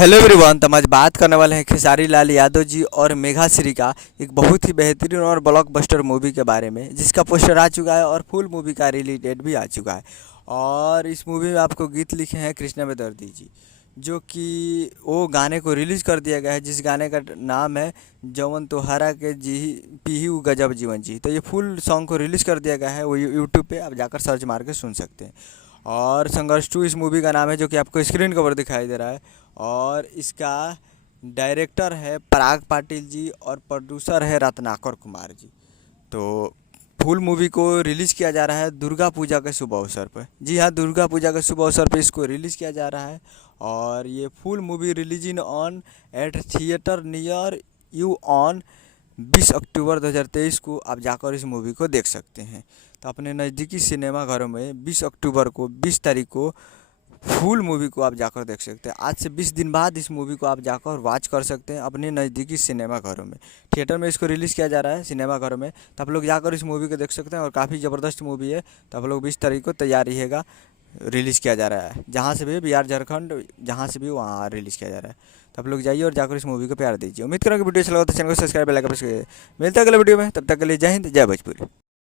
Hello everyone. तो हम आज बात करने वाले हैं खेसारी लाल यादव जी और मेघा श्री का एक बहुत ही बेहतरीन और ब्लॉकबस्टर मूवी के बारे में, जिसका पोस्टर आ चुका है और फुल मूवी का रिलीज डेट भी आ चुका है। और इस मूवी में आपको गीत लिखे हैं कृष्णा बेदर्दी जी, जो कि वो गाने को रिलीज़ कर दिया गया है, जिस गाने का नाम है जवन तोहरा के जी पीहू गजब जीवन जी। तो ये फुल सॉन्ग को रिलीज़ कर दिया गया है, वो यूट्यूब पे आप जाकर सर्च मार के सुन सकते हैं। और संघर्ष 2 इस मूवी का नाम है, जो कि आपको स्क्रीन कवर दिखाई दे रहा है। और इसका डायरेक्टर है पराग पाटिल जी और प्रोड्यूसर है रत्नाकर कुमार जी। तो फुल मूवी को रिलीज़ किया जा रहा है दुर्गा पूजा के शुभ अवसर पर। जी हाँ, दुर्गा पूजा के शुभ अवसर पर इसको रिलीज़ किया जा रहा है। और ये full movie releasing on at theatre near you on 20 October 2023 को आप जाकर इस मूवी को देख सकते हैं। तो अपने नज़दीकी सिनेमा घरों में 20 अक्टूबर को 20 तारीख को फुल मूवी को आप जाकर देख सकते हैं। आज से 20 दिन बाद इस मूवी को आप जाकर वॉच कर सकते हैं अपने नज़दीकी सिनेमा घरों में। थिएटर में इसको रिलीज़ किया जा रहा है, सिनेमा घरों में, तो आप लोग जाकर इस मूवी को देख सकते हैं। और काफ़ी ज़बरदस्त मूवी है, तो आप लोग 20 तारीख को तैयार रहिएगा। रिलीज़ किया जा रहा है जहाँ से भी, बिहार झारखंड जहाँ से भी वहाँ रिलीज़ किया जा रहा है। तो आप लोग जाइए और जाकर इस मूवी को प्यार दीजिए। उम्मीद करूँगा वीडियो अच्छा लगा तो चैनल को सब्सक्राइब, लाइक, मिलते हैं अगले वीडियो में। तब तक के लिए जय हिंद, जय भोजपुरी।